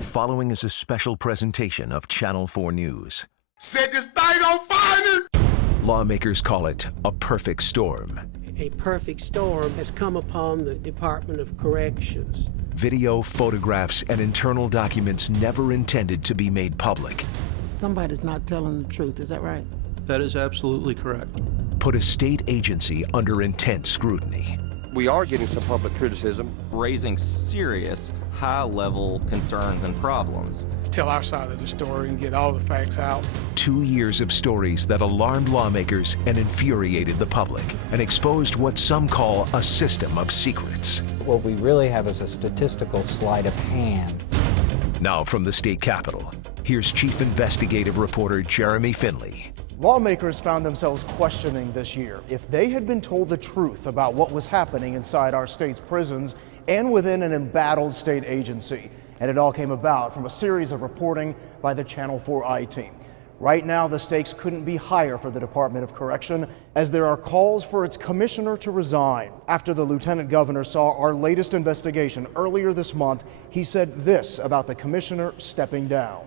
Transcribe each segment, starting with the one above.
The following is a special presentation of Channel 4 News. Said this thing on fire! Lawmakers call it a perfect storm. A perfect storm has come upon the Department of Corrections. Video, photographs, and internal documents never intended to be made public. Somebody's not telling the truth, is that right? That is absolutely correct. Put a state agency under intense scrutiny. We are getting some public criticism. Raising serious, high-level concerns and problems. Tell our side of the story and get all the facts out. 2 years of stories that alarmed lawmakers and infuriated the public and exposed what some call a system of secrets. What we really have is a statistical sleight of hand. Now from the state capitol, here's Chief Investigative Reporter Jeremy Finley. Lawmakers found themselves questioning this year if they had been told the truth about what was happening inside our state's prisons and within an embattled state agency. And it all came about from a series of reporting by the Channel 4 I-team. Right now, the stakes couldn't be higher for the Department of Correction as there are calls for its commissioner to resign. After the lieutenant governor saw our latest investigation earlier this month, he said this about the commissioner stepping down.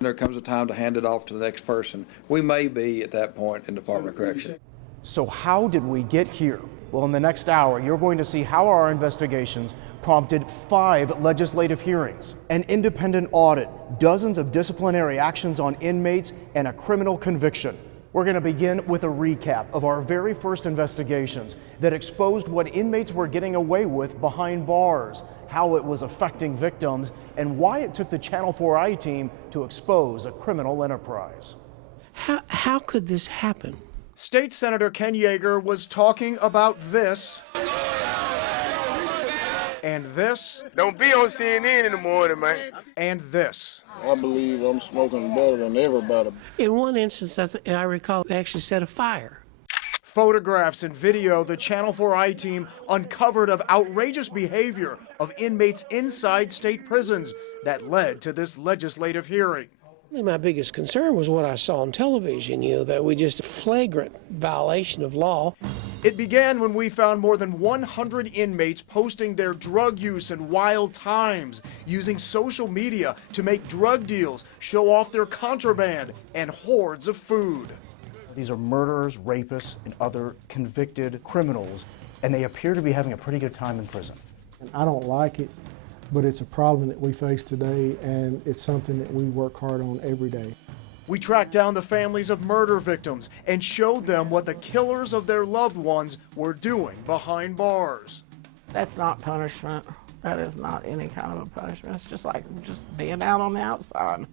There comes a time to hand it off to the next person. We may be at that point in Department of Correction. So how did we get here? Well, in the next hour, you're going to see how our investigations prompted 5 legislative hearings, an independent audit, dozens of disciplinary actions on inmates, and a criminal conviction. We're going to begin with a recap of our very first investigations that exposed what inmates were getting away with behind bars, how it was affecting victims, and why it took the Channel 4 I-team to expose a criminal enterprise. How could this happen? State Senator Ken Yeager was talking about this and this. Don't be on CNN in the morning, man. And this. I believe I'm smoking better than everybody. In one instance, I recall they actually set a fire. Photographs and video the Channel 4 I-team uncovered of outrageous behavior of inmates inside state prisons that led to this legislative hearing. My biggest concern was what I saw on television, that we just a flagrant violation of law. It began when we found more than 100 inmates posting their drug use and wild times, using social media to make drug deals, show off their contraband, and hordes of food. These are murderers, rapists, and other convicted criminals, and they appear to be having a pretty good time in prison. I don't like it, but it's a problem that we face today, and it's something that we work hard on every day. We tracked down the families of murder victims and showed them what the killers of their loved ones were doing behind bars. That's not punishment. That is not any kind of a punishment. It's just like being out on the outside.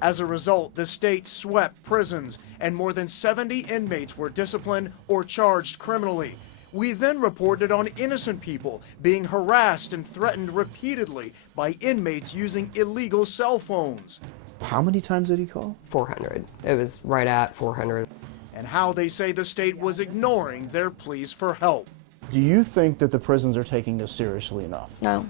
As a result, the state swept prisons, and more than 70 inmates were disciplined or charged criminally. We then reported on innocent people being harassed and threatened repeatedly by inmates using illegal cell phones. How many times did he call? 400. It was right at 400. And how they say the state was ignoring their pleas for help. Do you think that the prisons are taking this seriously enough? No,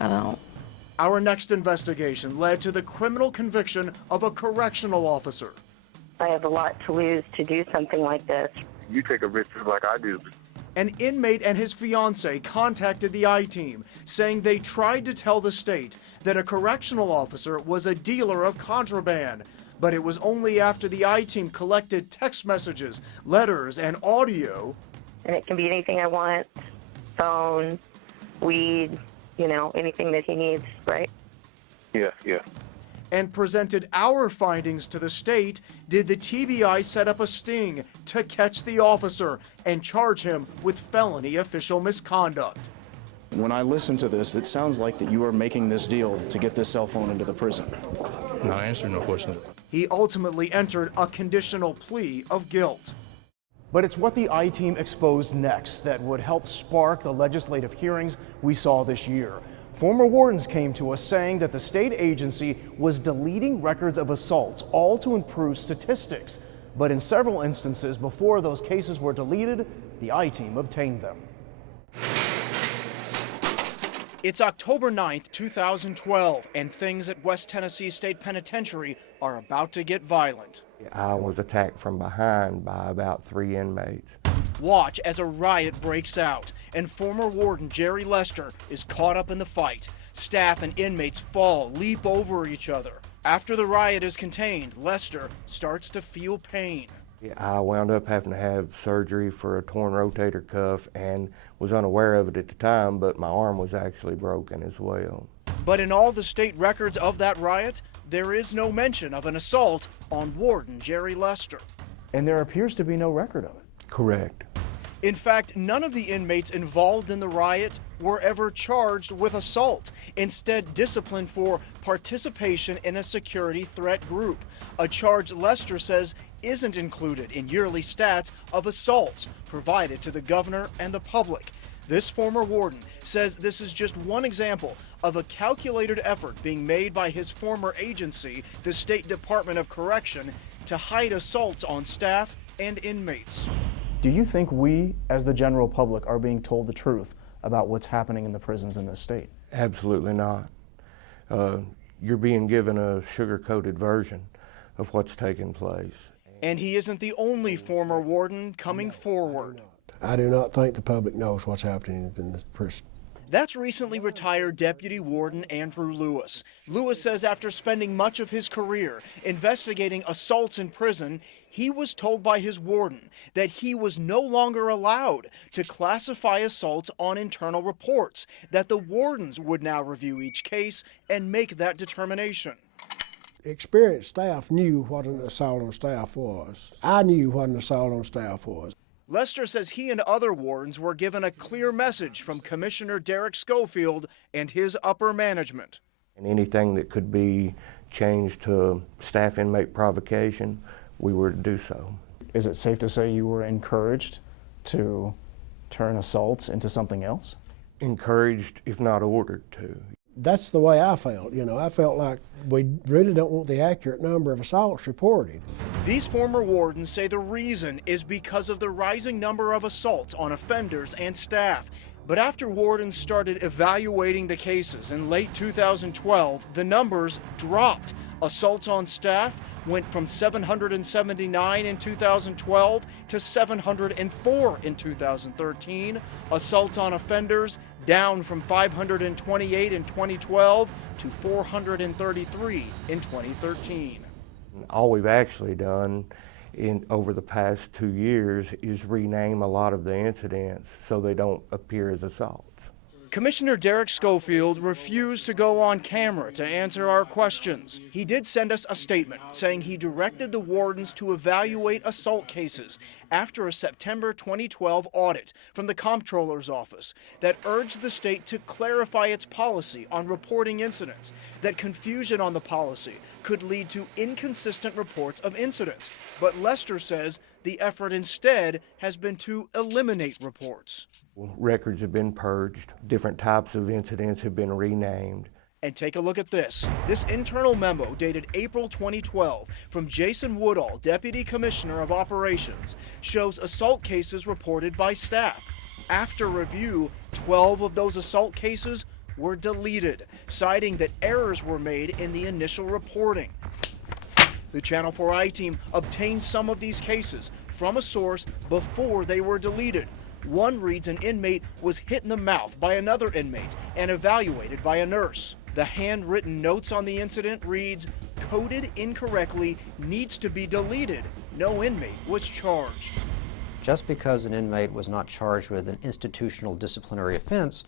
I don't. Our next investigation led to the criminal conviction of a correctional officer. I have a lot to lose to do something like this. You take a risk like I do. An inmate and his fiancée contacted the I-team, saying they tried to tell the state that a correctional officer was a dealer of contraband. But it was only after the I-team collected text messages, letters, and audio. And it can be anything I want, phone, weed, anything that he needs, right? Yeah. And presented our findings to the state, did the TBI set up a sting to catch the officer and charge him with felony official misconduct. When I listen to this, it sounds like that you are making this deal to get this cell phone into the prison. No, answer no question. He ultimately entered a conditional plea of guilt. But it's what the I-team exposed next that would help spark the legislative hearings we saw this year. Former wardens came to us saying that the state agency was deleting records of assaults, all to improve statistics. But in several instances, before those cases were deleted, the I-team obtained them. It's October 9th, 2012, and things at West Tennessee State Penitentiary are about to get violent. I was attacked from behind by about 3 inmates. Watch as a riot breaks out, and former warden Jerry Lester is caught up in the fight. Staff and inmates fall, leap over each other. After the riot is contained, Lester starts to feel pain. I wound up having to have surgery for a torn rotator cuff and was unaware of it at the time, but my arm was actually broken as well. But in all the state records of that riot, there is no mention of an assault on Warden Jerry Lester. And there appears to be no record of it. Correct. In fact, none of the inmates involved in the riot were ever charged with assault, instead disciplined for participation in a security threat group, a charge Lester says isn't included in yearly stats of assaults provided to the governor and the public. This former warden says this is just one example of a calculated effort being made by his former agency, the State Department of Correction, to hide assaults on staff and inmates. Do you think we, as the general public, are being told the truth about what's happening in the prisons in this state? Absolutely not. You're being given a sugar-coated version of what's taking place. And he isn't the only former warden coming forward. I do not think the public knows what's happening in this prison. That's recently retired Deputy Warden Andrew Lewis. Lewis says after spending much of his career investigating assaults in prison, he was told by his warden that he was no longer allowed to classify assaults on internal reports, that the wardens would now review each case and make that determination. Experienced staff knew what an assault on staff was. I knew what an assault on staff was. Lester says he and other wardens were given a clear message from Commissioner Derek Schofield and his upper management. And anything that could be changed to staff inmate provocation, we were to do so. Is it safe to say you were encouraged to turn assaults into something else? Encouraged, if not ordered to. That's the way I felt. I felt like we really don't want the accurate number of assaults reported. These former wardens say the reason is because of the rising number of assaults on offenders and staff. But after wardens started evaluating the cases in late 2012, the numbers dropped. Assaults on staff went from 779 in 2012 to 704 in 2013. Assaults on offenders down from 528 in 2012 to 433 in 2013. All we've actually done over the past 2 years is rename a lot of the incidents so they don't appear as assaults. Commissioner Derek Schofield refused to go on camera to answer our questions. He did send us a statement saying he directed the wardens to evaluate assault cases after a September 2012 audit from the Comptroller's Office that urged the state to clarify its policy on reporting incidents, that confusion on the policy could lead to inconsistent reports of incidents. But Lester says the effort instead has been to eliminate reports. Records have been purged, different types of incidents have been renamed. And take a look at this. This internal memo dated April 2012 from Jason Woodall, Deputy Commissioner of Operations, shows assault cases reported by staff. After review, 12 of those assault cases were deleted, citing that errors were made in the initial reporting. The Channel 4i team obtained some of these cases from a source before they were deleted. One reads an inmate was hit in the mouth by another inmate and evaluated by a nurse. The handwritten notes on the incident reads, "Coded incorrectly, needs to be deleted. No inmate was charged." Just because an inmate was not charged with an institutional disciplinary offense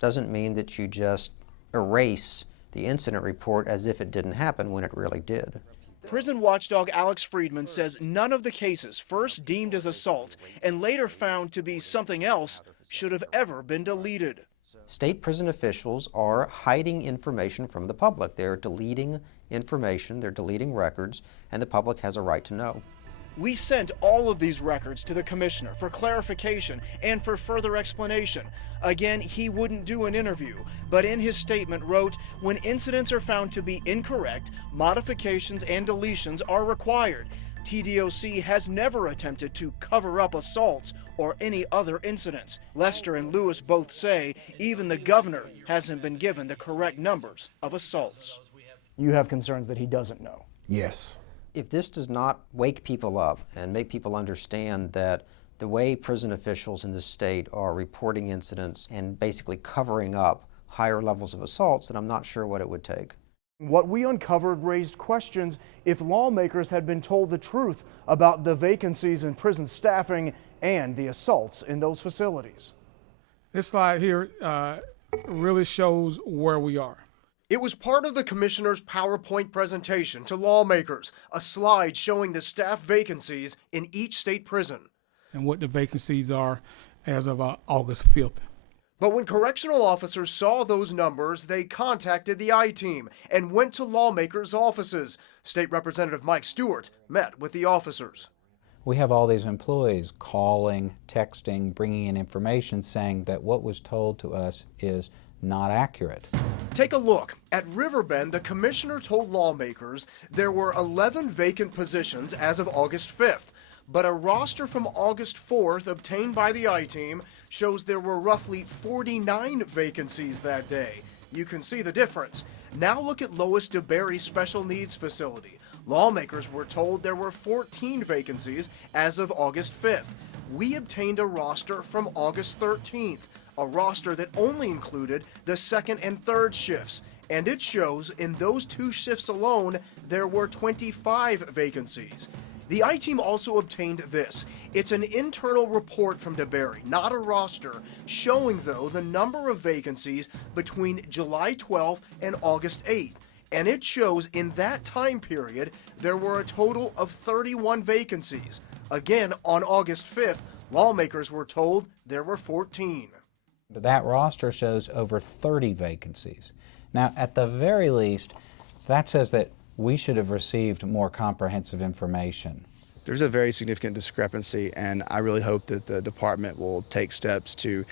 doesn't mean that you just erase the incident report as if it didn't happen when it really did. Prison watchdog Alex Friedman says none of the cases first deemed as assault and later found to be something else should have ever been deleted. State prison officials are hiding information from the public. They're deleting information, they're deleting records, and the public has a right to know. We sent all of these records to the commissioner for clarification and for further explanation. Again, he wouldn't do an interview, but in his statement wrote, "When incidents are found to be incorrect, modifications and deletions are required. TDOC has never attempted to cover up assaults or any other incidents." Lester and Lewis both say even the governor hasn't been given the correct numbers of assaults. You have concerns that he doesn't know? Yes. If this does not wake people up and make people understand that the way prison officials in this state are reporting incidents and basically covering up higher levels of assaults, then I'm not sure what it would take. What we uncovered raised questions if lawmakers had been told the truth about the vacancies in prison staffing and the assaults in those facilities. This slide here really shows where we are. It was part of the commissioner's PowerPoint presentation to lawmakers, a slide showing the staff vacancies in each state prison. And what the vacancies are as of August 5th. But when correctional officers saw those numbers, they contacted the I-Team and went to lawmakers' offices. State Representative Mike Stewart met with the officers. We have all these employees calling, texting, bringing in information saying that what was told to us is not accurate. Take a look. At Riverbend, the commissioner told lawmakers there were 11 vacant positions as of August 5th. But a roster from August 4th obtained by the I-Team shows there were roughly 49 vacancies that day. You can see the difference. Now look at Lois DeBerry Special Needs Facility. Lawmakers were told there were 14 vacancies as of August 5th. We obtained a roster from August 13th, a roster that only included the second and third shifts. And it shows in those 2 shifts alone, there were 25 vacancies. The I-Team also obtained this. It's an internal report from DeBerry, not a roster, showing, though, the number of vacancies between July 12th and August 8th. And it shows in that time period, there were a total of 31 vacancies. Again, on August 5th, lawmakers were told there were 14. That roster shows over 30 vacancies. Now, at the very least, that says that we should have received more comprehensive information. There's a very significant discrepancy, and I really hope that the department will take steps to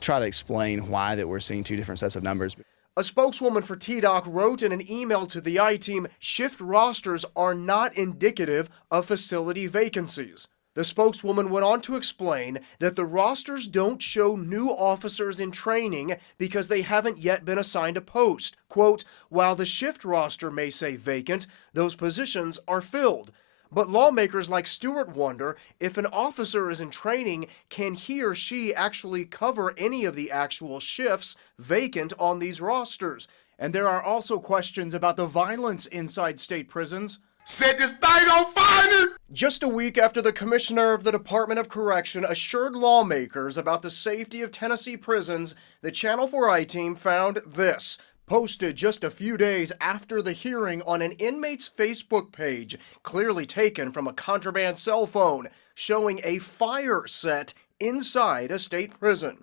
try to explain why that we're seeing 2 different sets of numbers. A spokeswoman for TDOC wrote in an email to the I-Team, shift rosters are not indicative of facility vacancies. The spokeswoman went on to explain that the rosters don't show new officers in training because they haven't yet been assigned a post. Quote, while the shift roster may say vacant, those positions are filled. But lawmakers like Stewart wonder if an officer is in training, can he or she actually cover any of the actual shifts vacant on these rosters? And there are also questions about the violence inside state prisons. Set this thing on fire! Just a week after the commissioner of the Department of Correction assured lawmakers about the safety of Tennessee prisons, the Channel 4 I-Team found this, posted just a few days after the hearing on an inmate's Facebook page, clearly taken from a contraband cell phone, showing a fire set inside a state prison.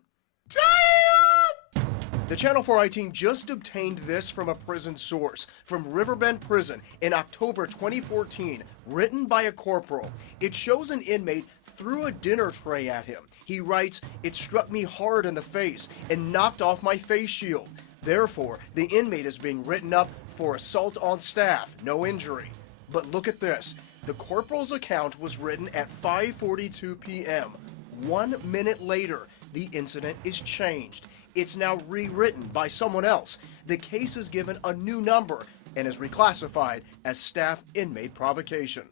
Damn! The Channel 4 I-Team just obtained this from a prison source, from Riverbend Prison in October 2014, written by a corporal. It shows an inmate threw a dinner tray at him. He writes, "It struck me hard in the face and knocked off my face shield. Therefore, the inmate is being written up for assault on staff, no injury." But look at this. The corporal's account was written at 5:42 p.m. 1 minute later, the incident is changed. It's now rewritten by someone else. The case is given a new number and is reclassified as staff inmate provocation.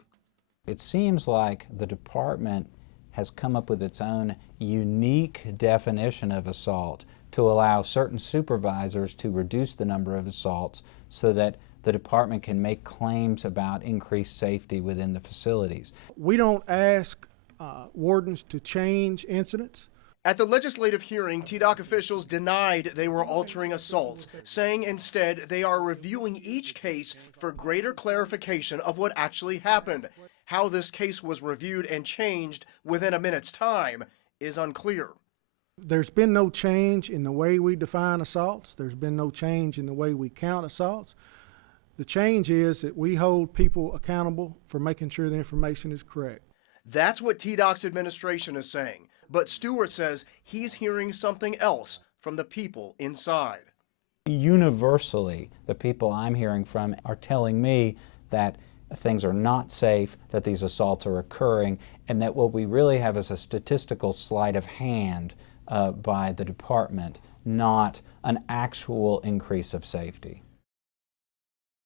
It seems like the department has come up with its own unique definition of assault to allow certain supervisors to reduce the number of assaults so that the department can make claims about increased safety within the facilities. We don't ask wardens to change incidents. At the legislative hearing, TDOC officials denied they were altering assaults, saying instead they are reviewing each case for greater clarification of what actually happened. How this case was reviewed and changed within a minute's time is unclear. There's been no change in the way we define assaults. There's been no change in the way we count assaults. The change is that we hold people accountable for making sure the information is correct. That's what TDOC's administration is saying. But Stewart says he's hearing something else from the people inside. Universally, the people I'm hearing from are telling me that things are not safe, that these assaults are occurring, and that what we really have is a statistical sleight of hand by the department, not an actual increase of safety.